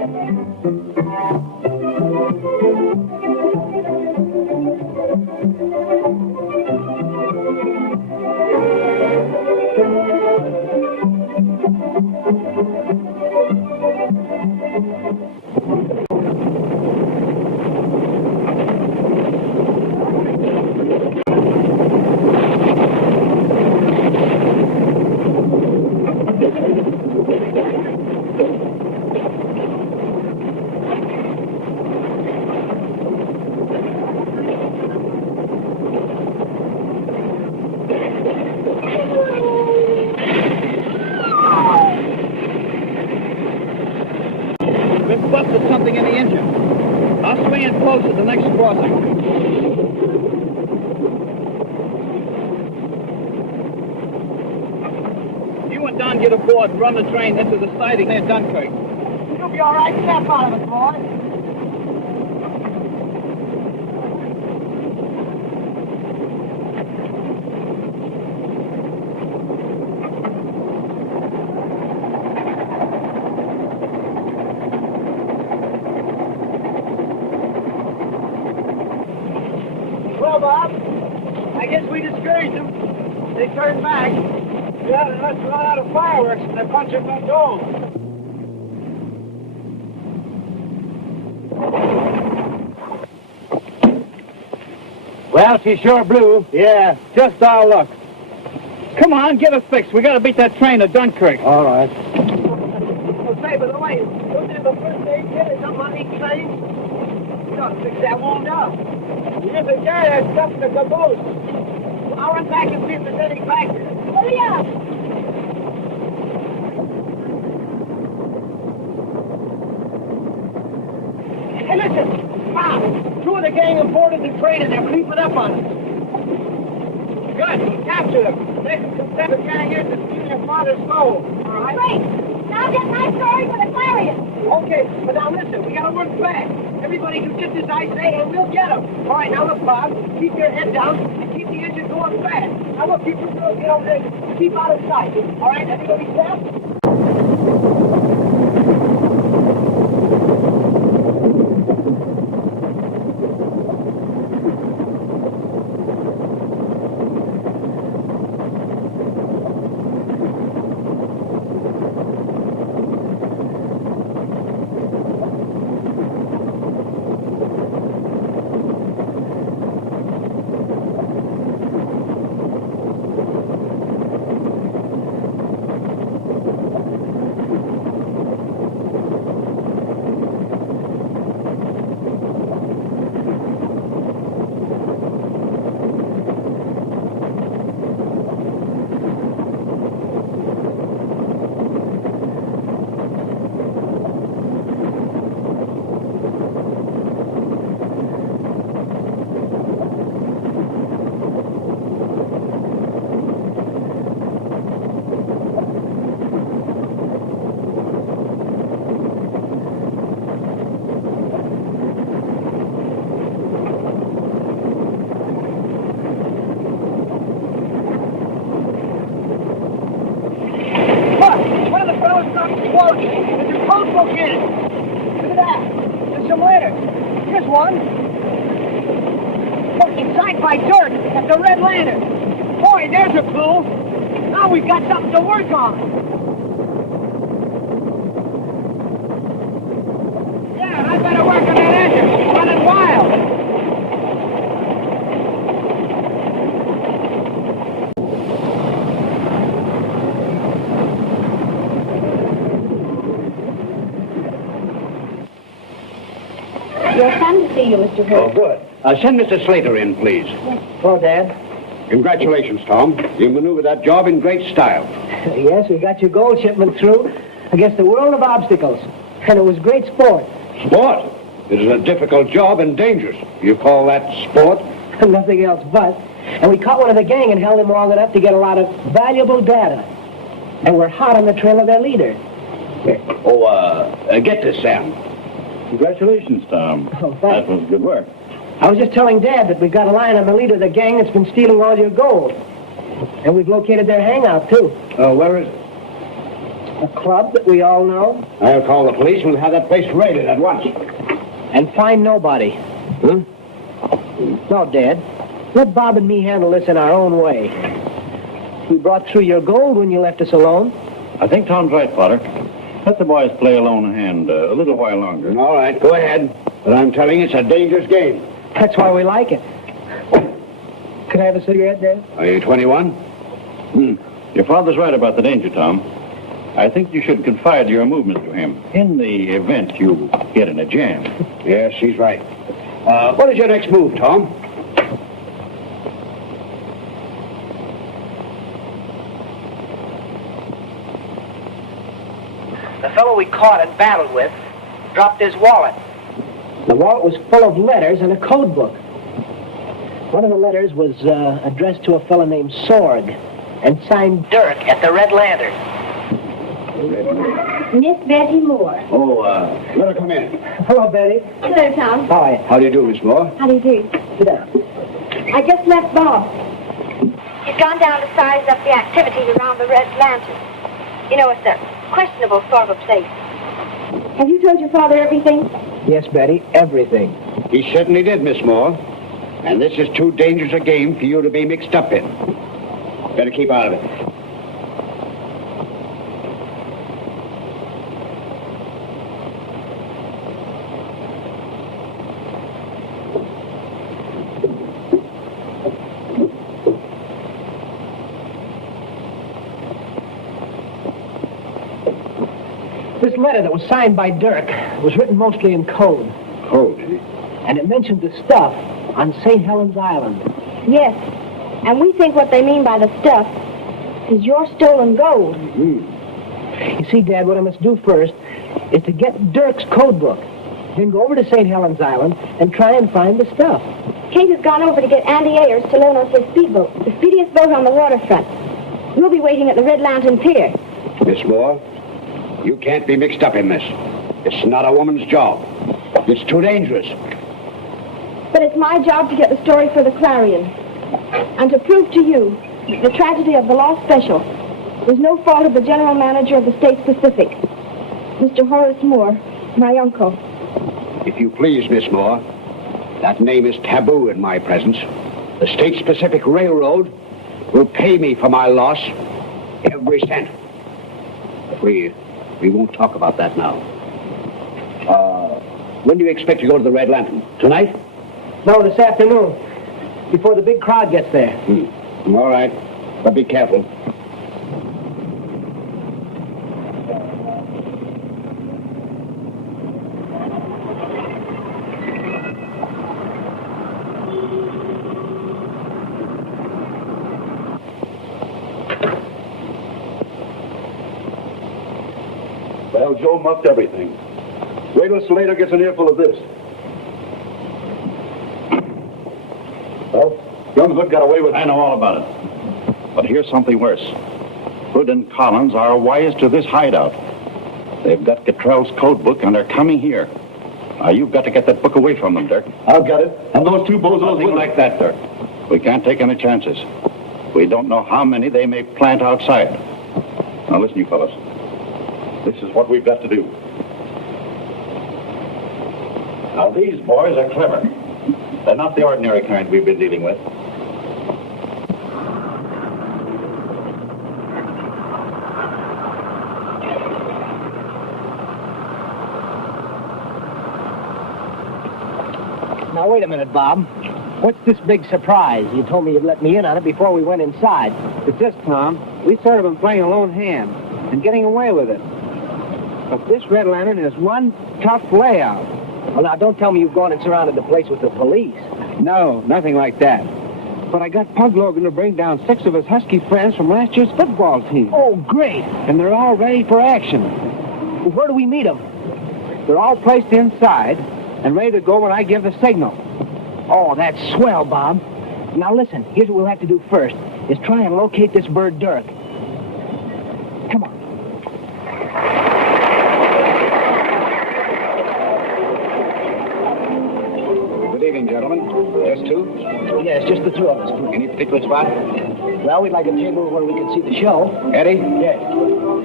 Busted something in the engine. I'll swing in close at the next crossing. You and Don get aboard and run the train into the siding near Dunkirk. You'll be all right. Snap out of it, boy. Well, Bob, I guess we discouraged them. They turned back. Yeah, they must run out of fireworks and they're punching them gold. Well, she sure blew. Yeah, just our luck. Come on, get us fixed. We gotta beat that train to Dunkirk. All right. Oh, say, by the way, don't they have a first aid kit or something on each train? You ought to fix that wound up. There's a guy that's stuck in the caboose. I'll run back and see if there's any back there. Hurry up! Hey, listen! Bob, two of the gang have boarded the train and they're creeping up on us. Good, capture them. They can consent the gang in to steal your father's soul. All right? Great. Now get my story for the Clarion. Okay, but now listen, we gotta work fast. Everybody can get this, I say, and we'll get them. All right, now look, Bob, keep your head down and keep the engine going fast. Now look, keep your girls get over there. Keep out of sight. All right, everybody stop? One. Fucking signed by dirt at the Red Lantern. Boy, there's a clue. Now we've got something to work on. Yeah, I better work on that engine. It's running wild. We'll come to see you, Mr. Hurd. Oh, good. Send Mr. Slater in, please. Hello, Dad. Congratulations, Tom. You maneuvered that job in great style. Yes, we got your gold shipment through against a world of obstacles. And it was great sport. Sport? It is a difficult job and dangerous. You call that sport? Nothing else but. And we caught one of the gang and held him long enough to get a lot of valuable data. And we're hot on the trail of their leader. Get this, Sam. Congratulations, Tom. Oh, That thanks. was good work. I was just telling Dad that we've got a line on the leader of the gang that's been stealing all your gold. And we've located their hangout, too. Where is it? A club that we all know? I'll call the police. We'll have that place raided at once. And find nobody. Huh? No, Dad. Let Bob and me handle this in our own way. We brought through your gold when you left us alone. I think Tom's right, Father. Let the boys play a lone hand a little while longer. All right, go ahead. But I'm telling you, it's a dangerous game. That's why we like it. Could I have a cigarette, Dad? Are you 21? Your father's right about the danger, Tom. I think you should confide your movements to him in the event you get in a jam. Yes, she's right. What is your next move, Tom? The fellow we caught and battled with dropped his wallet. The wallet was full of letters and a code book. One of the letters was addressed to a fellow named Sorg and signed Dirk at the Red Lantern. Miss Betty Moore. Oh, let her come in. Hello, Betty. Hello, Tom. Hi. How do you do, Miss Moore? How do you do? Sit down. I just left Bob. He's gone down to size up the activities around the Red Lantern. You know, it's a questionable sort of place. Have you told your father everything? Yes, Betty, everything. He certainly did, Miss Moore. And this is too dangerous a game for you to be mixed up in. Better keep out of it. This letter that was signed by Dirk was written mostly in code. Code, eh? And it mentioned the stuff on St. Helens Island. Yes. And we think what they mean by the stuff is your stolen gold. You see, Dad, what I must do first is to get Dirk's code book, then go over to St. Helens Island and try and find the stuff. Kate has gone over to get Andy Ayers to loan us his speedboat, the speediest boat on the waterfront. We'll be waiting at the Red Lantern Pier. Miss Moore, you can't be mixed up in this. It's not a woman's job. It's too dangerous. But it's my job to get the story for the Clarion. And to prove to you the tragedy of the Lost Special was no fault of the general manager of the States Pacific, Mr. Horace Moore, my uncle. If you please, Miss Moore, that name is taboo in my presence. The States Pacific Railroad will pay me for my loss, every cent. But we won't talk about that now. When do you expect to go to the Red Lantern? Tonight? No, this afternoon, before the big crowd gets there. All right, but be careful. Well, Joe muffed everything. Wait till Slater gets an earful of this. Well, young Hood got away with it. I know all about it. But here's something worse. Hood and Collins are wise to this hideout. They've got Gatrell's code book, and they're coming here. Now, you've got to get that book away from them, Dirk. I've got it. And those two bozos... Nothing like that, Dirk. We can't take any chances. We don't know how many they may plant outside. Now, listen, you fellas. This is what we've got to do. Now, these boys are clever. They're not the ordinary kind we've been dealing with. Now, wait a minute, Bob. What's this big surprise? You told me you'd let me in on it before we went inside. It's this, Tom. We sort of been playing a lone hand and getting away with it. But this Red Lantern is one tough layout. Well, now, don't tell me you've gone and surrounded the place with the police. No, nothing like that. But I got Pug Logan to bring down 6 of his Husky friends from last year's football team. Oh, great. And they're all ready for action. Well, where do we meet them? They're all placed inside and ready to go when I give the signal. Oh, that's swell, Bob. Now, listen, here's what we'll have to do first, is try and locate this bird Dirk. Come on. Good evening, gentlemen. Just two? Yes, just the two of us. Any particular spot? Well, we'd like a table where we can see the show. Eddie? Yes.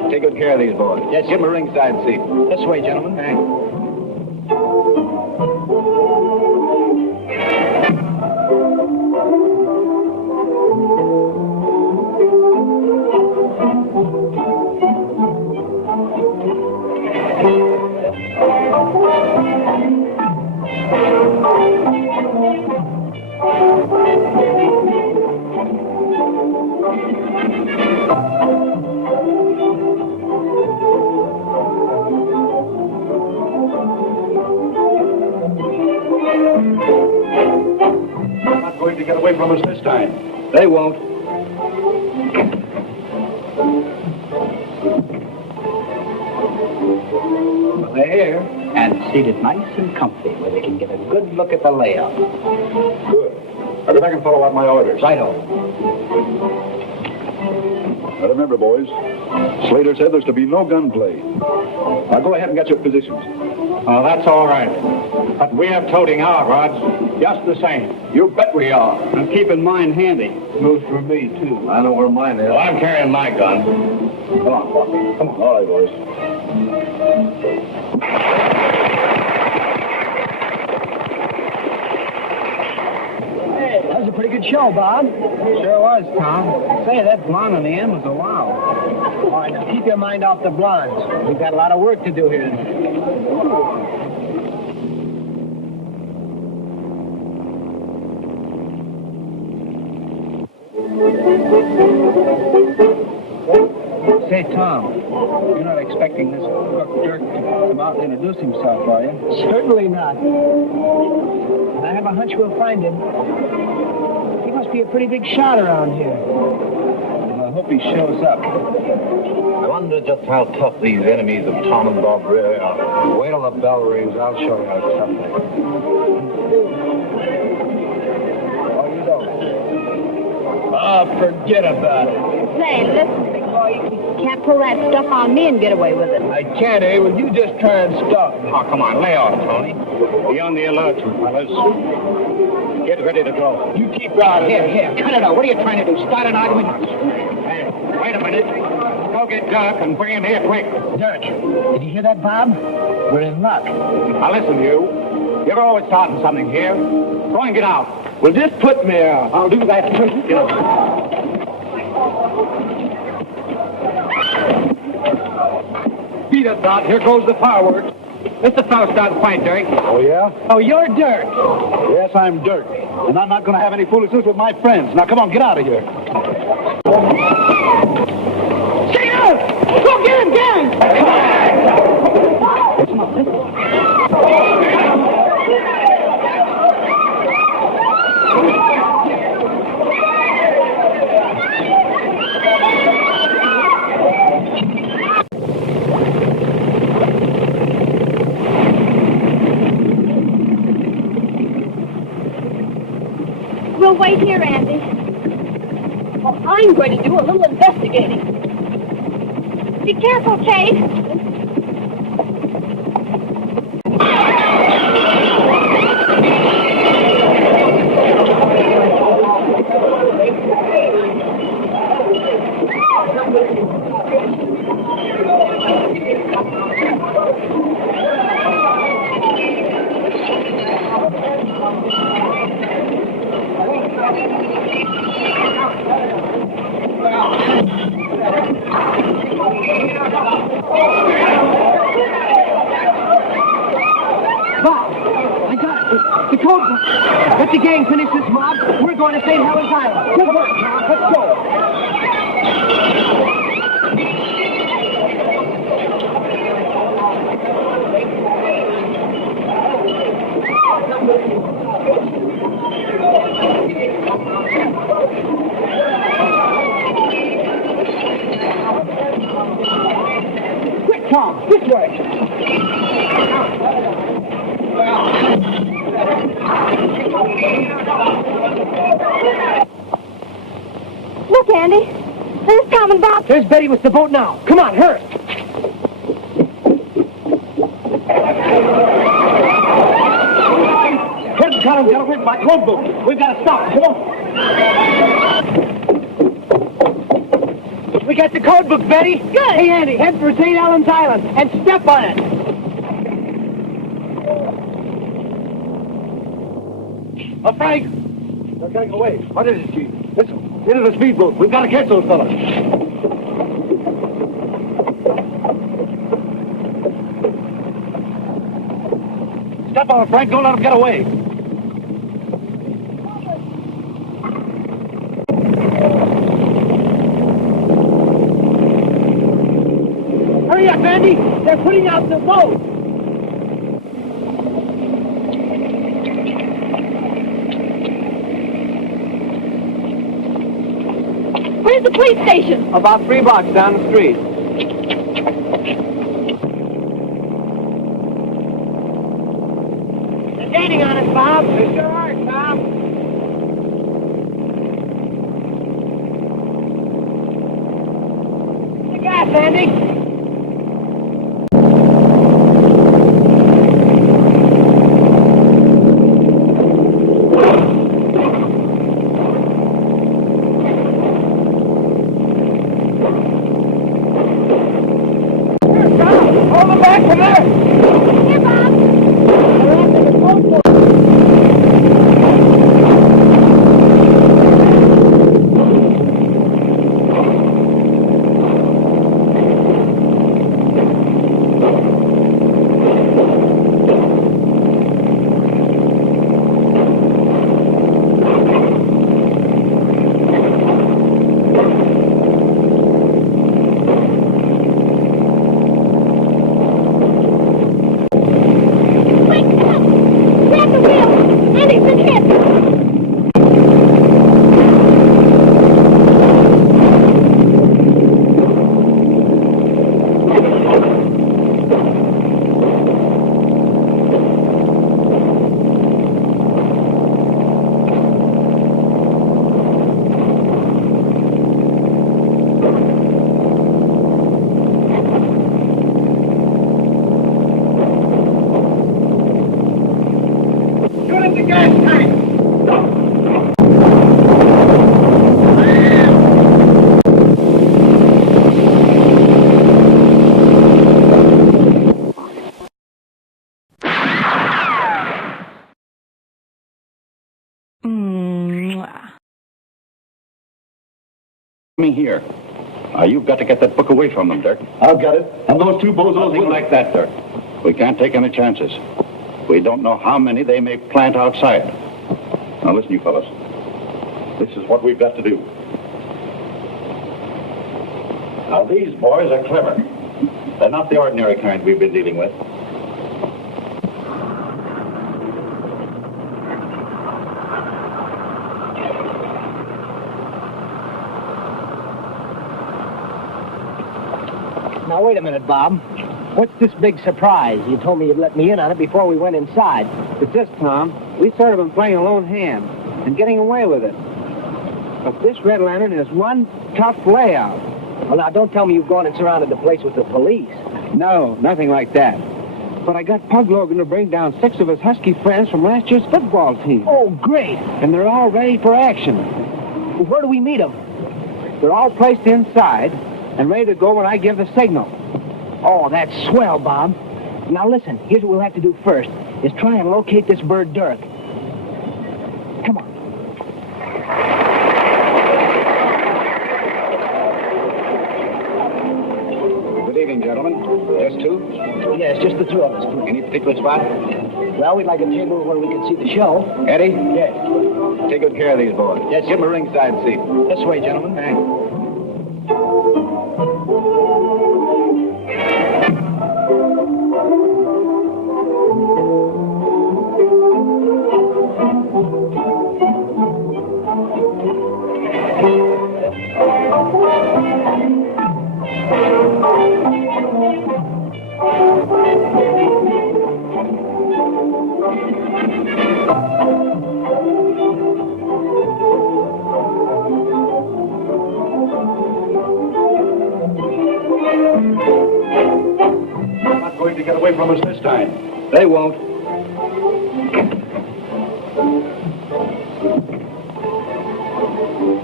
Take good care of these boys. Yes, Give them a ringside seat. This way, gentlemen. They're not going to get away from us this time. They won't. But they're here and seated nice and comfy where they can get a good look at the layout. Good. I'll go back and follow out my orders. Righto. Now remember, boys, Slater said there's to be no gunplay. Now go ahead and get your positions. Oh, that's all right. But we have toting our rods just the same. You bet we are. I'm keeping mine handy. Goes for me, too. I know where mine is. Well, I'm carrying my gun. Come on, Floppy. Come on. All right, boys. That was a pretty good show, Bob. Sure was, Tom. Say, that blonde on the end was a wow. All right, now keep your mind off the blondes. We've got a lot of work to do here. Say, Tom, you're not expecting this crook Dirk to come out and introduce himself, are you? Certainly not. I have a hunch we'll find him. He must be a pretty big shot around here. Well, I hope he shows up. I wonder just how tough these enemies of Tom and Bob really are. Wait till the bell rings. I'll show you how tough they are. Oh, you don't. Oh, forget about it. Say, listen, big boy, you can't pull that stuff on me and get away with it. I can't, eh? Well, you just try and stop me. Oh, come on, lay off, Tony. Be on the alert, you fellas. Get ready to go. You keep out of there. Here, cut it out. What are you trying to do? Start an argument? Hey, wait a minute. Go get Dirk and bring him here quick. Dirk, did you hear that, Bob? We're in luck. Now, listen, you. You're always starting something here. Go and get out. Well, just put me out. I'll do that first. Get out. Beat it, Dot. Here goes the fireworks. It's the fellow starting to fight, Dirk. Oh, yeah? Oh, you're Dirk. Yes, I'm Dirk. And I'm not going to have any foolishness with my friends. Now, come on, get out of here. Stay out! Go get him, get him! We'll wait here, Andy. Well, I'm going to do a little investigating. Be careful, Kate. The code book. Let the gang finish this mob. We're going to St. Helens Island. Good work, Tom. Let's go. Quick, Tom. This way. Look, Andy. There's Tom and Bob. There's Betty with the boat now. Come on, hurry. Here's Colin got away from my code book. We've got to stop. Come on. We got the code book, Betty. Good. Hey, Andy, head for St. Helens Island and step on it. Frank! They're getting away. What is it, Chief? Listen, into the speedboat. We've got to catch those fellas. Step on it, Frank. Don't let them get away. Hurry up, Andy. They're putting out the boat. Where's the police station? About 3 blocks down the street. They're gaining on us, Bob. They sure are, Tom. The gas, Andy. Here. You've got to get that book away from them, Dirk. I've got it. And those two bozos... Nothing like that, Dirk. We can't take any chances. We don't know how many they may plant outside. Now, listen, you fellas. This is what we've got to do. Now, these boys are clever. They're not the ordinary kind we've been dealing with. Now, wait a minute, Bob. What's this big surprise? You told me you'd let me in on it before we went inside. It's this, Tom. We sort of been playing a lone hand and getting away with it. But this Red Lantern is one tough layout. Well, now, don't tell me you've gone and surrounded the place with the police. No, nothing like that. But I got Pug Logan to bring down 6 of his Husky friends from last year's football team. Oh, great. And they're all ready for action. Well, where do we meet them? They're all placed inside and ready to go when I give the signal. Oh, that's swell, Bob. Now, listen, here's what we'll have to do first, is try and locate this bird Dirk. Come on. Good evening, gentlemen. Just 2? Yes, just the 2 of us. Any particular spot? Well, we'd like a table where we can see the show. Eddie? Yes. Take good care of these boys. Yes, Give them a ringside seat. This way, gentlemen. Thanks. To get away from us this time. They won't.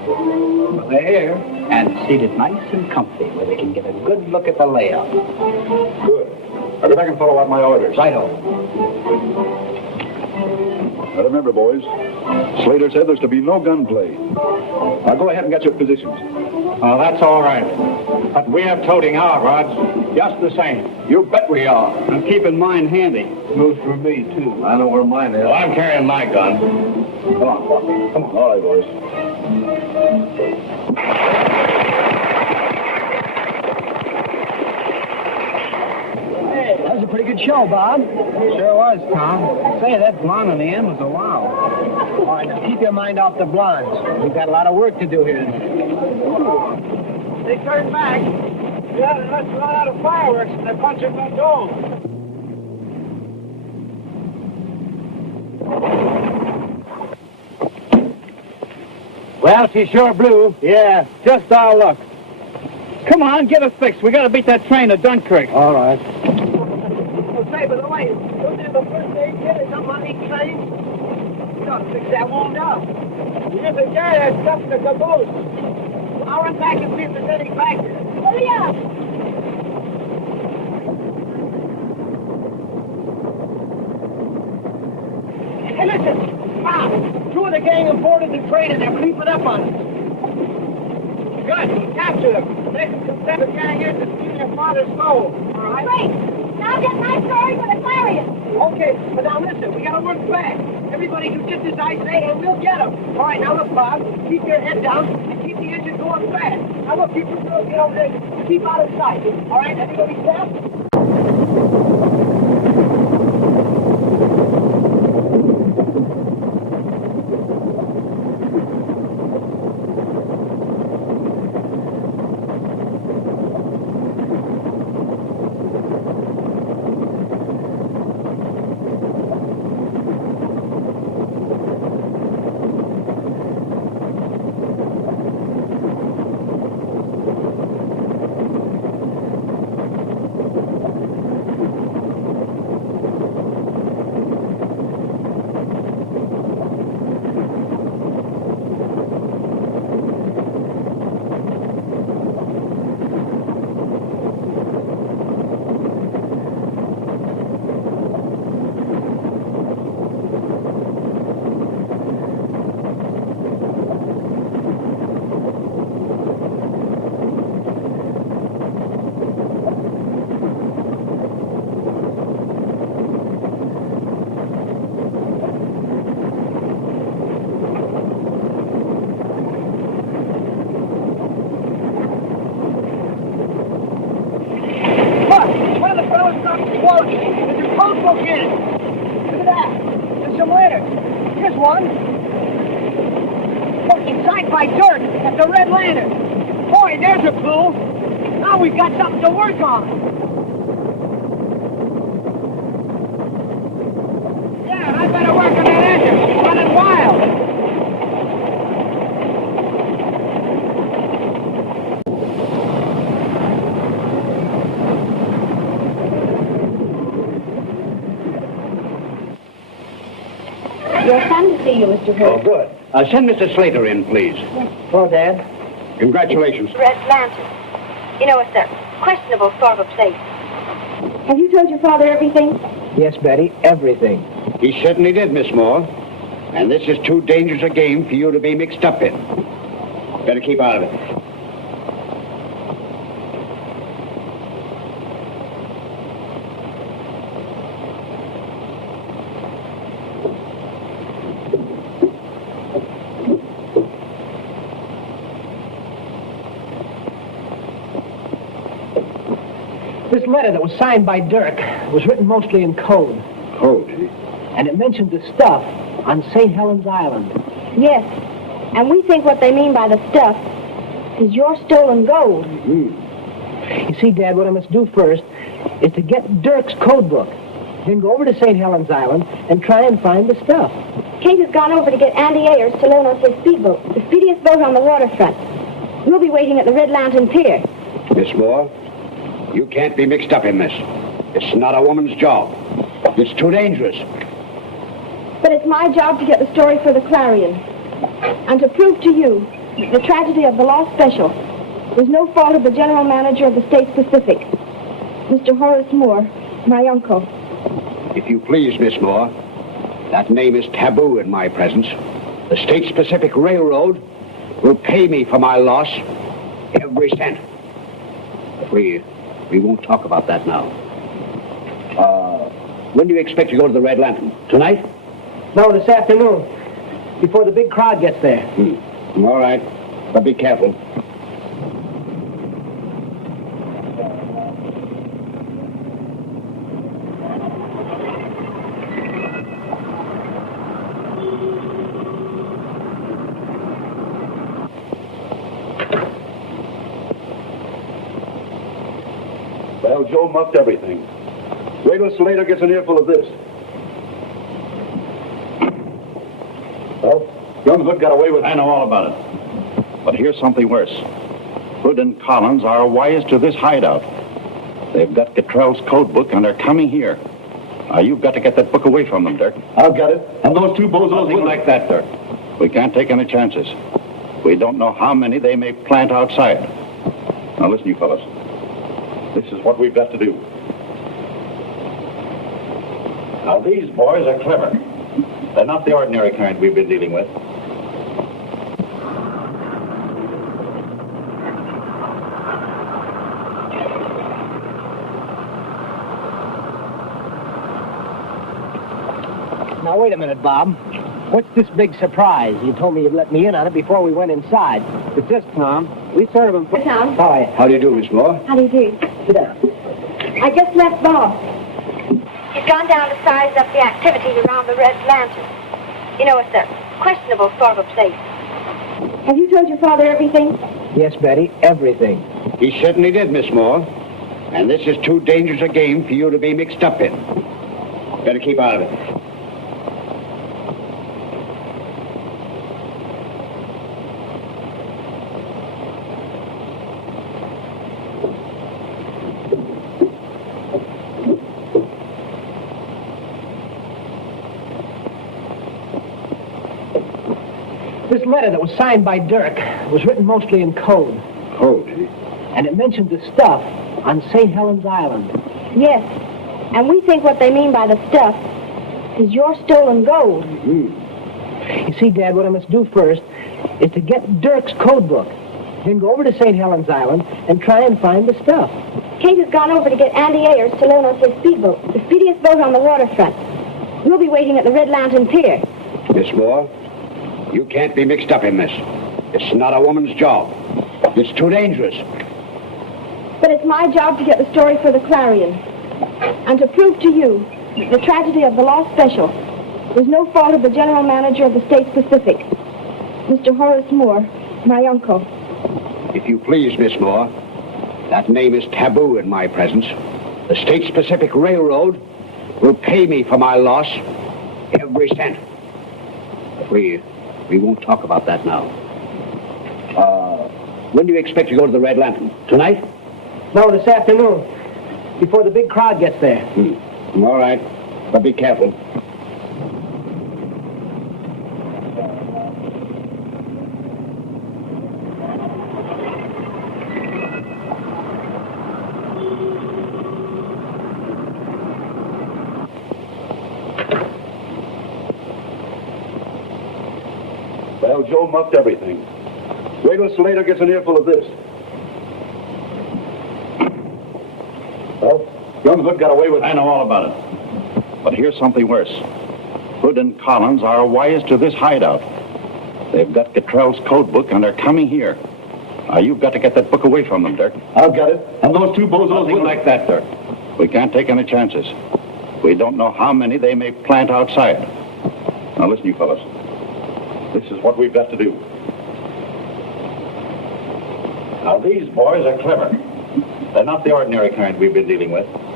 But they're here and seated nice and comfy where they can get a good look at the layout. Good. I'll go back and follow out my orders. Righto. Now remember, boys, Slater said there's to be no gunplay. Now go ahead and get your positions. Oh, that's all right. But we have toting our rods just the same. You bet we are. And keep in mind handy. Goes for me, too. I know where mine is. Well, I'm carrying my gun. Come on, Floppy. Come on. All right, boys. That was a pretty good show, Bob. Sure was, Tom. Say, that blonde in the end was a wow. All right, now keep your mind off the blondes. We've got a lot of work to do here tonight. They turned back. Yeah, let's run out of fireworks and they're punching my dome. Well, she sure blew. Yeah, just our luck. Come on, get us fixed. We gotta beat that train to Dunkirk. All right. Oh, say, by the way, don't they have a first aid kit or something on these trains? You ought to fix that wound up. There's a guy that's stuck in the caboose. I'll run back and see if there's any back there. Hurry up! Hey, listen, Bob, two of the gang have boarded the train and they're creeping up on us. Good, capture them. They can consent the gang here to steal your father's soul. All right? Great! Now get my story for the Clarion. Okay, but now listen, we gotta work fast. Everybody do just as I say and we'll get them. All right, now look, Bob, keep your head down and keep the engine going fast. Now look, keep your girls get over there. Keep out of sight. All right, everybody stop? One. Look, it's signed by Dirk at the Red Lantern. Boy, there's a clue. Now we've got something to work on. Yeah, I better work on that engine. It's running wild. Your son to see you, Mr. Oh, Hurd. good. Send Mr. Slater in, please. Hello, Dad. Congratulations. Red Lantern. You know, it's a questionable sort of place. Have you told your father everything? Yes, Betty, everything. He certainly did, Miss Moore. And this is too dangerous a game for you to be mixed up in. Better keep out of it. This letter that was signed by Dirk was written mostly in code. Code? And it mentioned the stuff on St. Helens Island. Yes. And we think what they mean by the stuff is your stolen gold. You see, Dad, what I must do first is to get Dirk's code book, then go over to St. Helens Island and try and find the stuff. Kate has gone over to get Andy Ayers to loan us his speedboat, the speediest boat on the waterfront. We'll be waiting at the Red Lantern Pier. Miss Moore, you can't be mixed up in this. It's not a woman's job. It's too dangerous. But it's my job to get the story for the Clarion. And to prove to you the tragedy of the Lost Special was no fault of the general manager of the States Pacific, Mr. Horace Moore, my uncle. If you please, Miss Moore, that name is taboo in my presence. The States Pacific Railroad will pay me for my loss, every cent. But we won't talk about that now. When do you expect to go to the Red Lantern? Tonight? No, this afternoon. Before the big crowd gets there. All right. But be careful. Well, Joe muffed everything. Wait till Slater gets an earful of this. Well, young Hood got away with it. I know all about it. But here's something worse. Hood and Collins are wise to this hideout. They've got Gatrell's code book and they're coming here. You've got to get that book away from them, Dirk. I've got it. And those two bozos... Nothing like that, Dirk. We can't take any chances. We don't know how many they may plant outside. Now listen, you fellas. This is what we've got to do. Now, these boys are clever. They're not the ordinary kind we've been dealing with. Now, wait a minute, Bob. What's this big surprise? You told me you'd let me in on it before we went inside. It's this, Tom. We sort of... Tom. Hi. How do you do, Miss Moore? How do you do? Sit down. I just left Bob. He's gone down to size up the activities around the Red Lantern. You know, it's a questionable sort of a place. Have you told your father everything? Yes, Betty, everything. He certainly did, Miss Moore. And this is too dangerous a game for you to be mixed up in. Better keep out of it. This letter that was signed by Dirk was written mostly in code. Code? And it mentioned the stuff on St. Helens Island. Yes. And we think what they mean by the stuff is your stolen gold. You see, Dad, what I must do first is to get Dirk's code book. Then go over to St. Helens Island and try and find the stuff. Kate has gone over to get Andy Ayers to loan us his speedboat, the speediest boat on the waterfront. We'll be waiting at the Red Lantern Pier. Miss Moore, you can't be mixed up in this. It's not a woman's job. It's too dangerous. But it's my job to get the story for the Clarion. And to prove to you that the tragedy of the Lost Special was no fault of the general manager of the States Pacific, Mr. Horace Moore, my uncle. If you please, Miss Moore, that name is taboo in my presence. The States Pacific Railroad will pay me for my loss, every cent. But we won't talk about that now. When do you expect to go to the Red Lantern? Tonight? No, this afternoon. Before the big crowd gets there. All right. But be careful. Well, Joe muffed everything. Wait till Slater gets an earful of this. Well, young Hood got away with it. I know all about it. But here's something worse. Hood and Collins are wise to this hideout. They've got Gatrell's code book and they're coming here. You've got to get that book away from them, Dirk. I've got it. And those two bozos... Nothing like that, Dirk. We can't take any chances. We don't know how many they may plant outside. Now listen, you fellas. This is what we've got to do. Now, these boys are clever. They're not the ordinary kind we've been dealing with.